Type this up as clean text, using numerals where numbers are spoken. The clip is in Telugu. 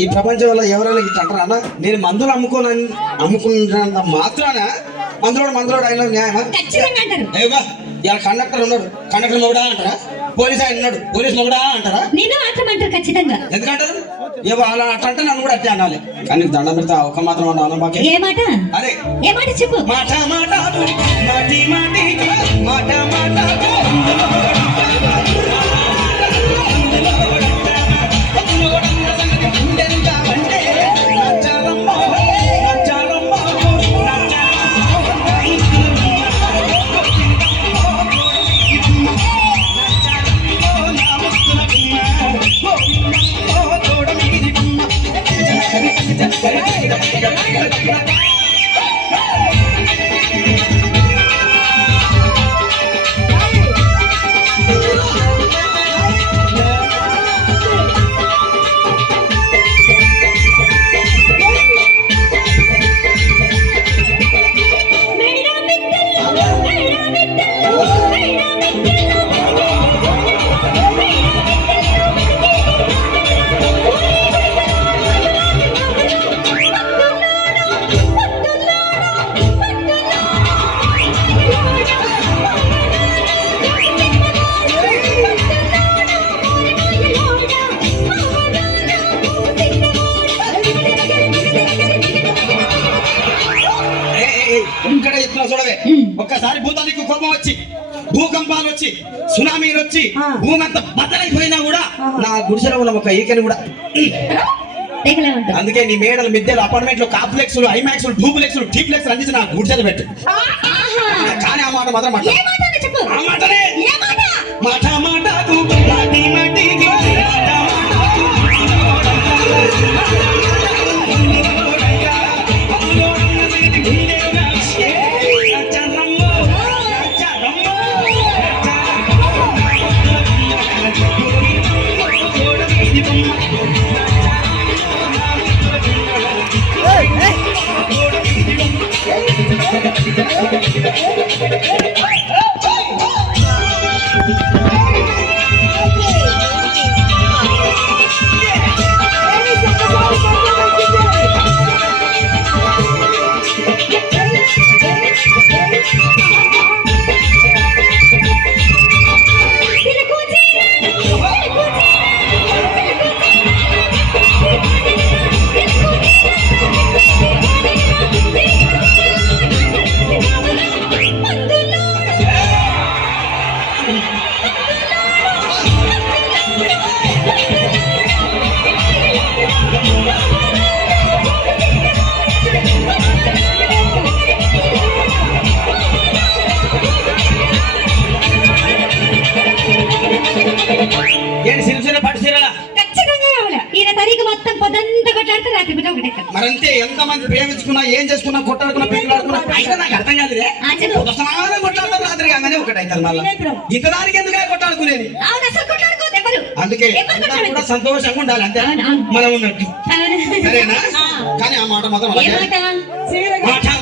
ఈ ప్రపంచంలో ఎవరైనా ఇట్లా అంటారా అన్న? నేను మందులు అమ్ముకున్నంత మాత్రాన మందులోడు అయిన న్యాయమా? ఏవా ఇలా కండక్టర్ ఉన్నాడు, కండక్టర్ మొగుడా అంటారా? పోలీస్ ఆయన ఉన్నాడు, పోలీస్ మొగుడా అంటారా? నేను మాత్రం అంటారు ఖచ్చితంగా. ఎందుకంటారు? ఏవో అలా అట్లా అంటే నన్ను కూడా అట్టే అనాలి. కానీ దండం పెడతా ఒక మాత్రం అన్నా బాగా. ఏ మాట? అదే ఏ మాట చెప్పు. మాట మాట మాటి మాటికి మాట మాట ఇక్కడ ఎత్తున చూడవే. ఒక్కసారి భూతానికి కోపం వచ్చి, భూకంపాలు వచ్చి, సునామీలు వచ్చి భూమి అంతా బద్దలైపోయినా కూడా నా గుడిసెలో ఉన్న ఒక ఈకని కూడా. అందుకే నీ మేడలు, మిద్దెలు, అపార్ట్మెంట్లు, కాంప్లెక్స్లు, ఐమాక్స్లు, డూప్లెక్స్లు, టీప్లెక్స్లు అందించి నా గుడిసెలు పెట్టు. కానీ ఆ మాట మాత్రం మాట ఆ మాటనే మాట మాటకు మాటి మాటికి మరంతే. ఎంతమంది ప్రేమించుకున్నా, ఏం చేసుకున్నా, కొట్టాడుకున్నా, పెట్టుకున్నా అయితే నాకు అర్థం కాలేదే. కొట్టాడుతారు రాత్రి కాగానే ఒకటి అవుతారు. మళ్ళీ ఇంతదానికి ఎందుకు కొట్టాడుకునేది? అందుకే కూడా సంతోషంగా ఉండాలి, అంతే మనం ఉన్నట్టు. సరేనా? కానీ ఆ మాట మాత్రం మాట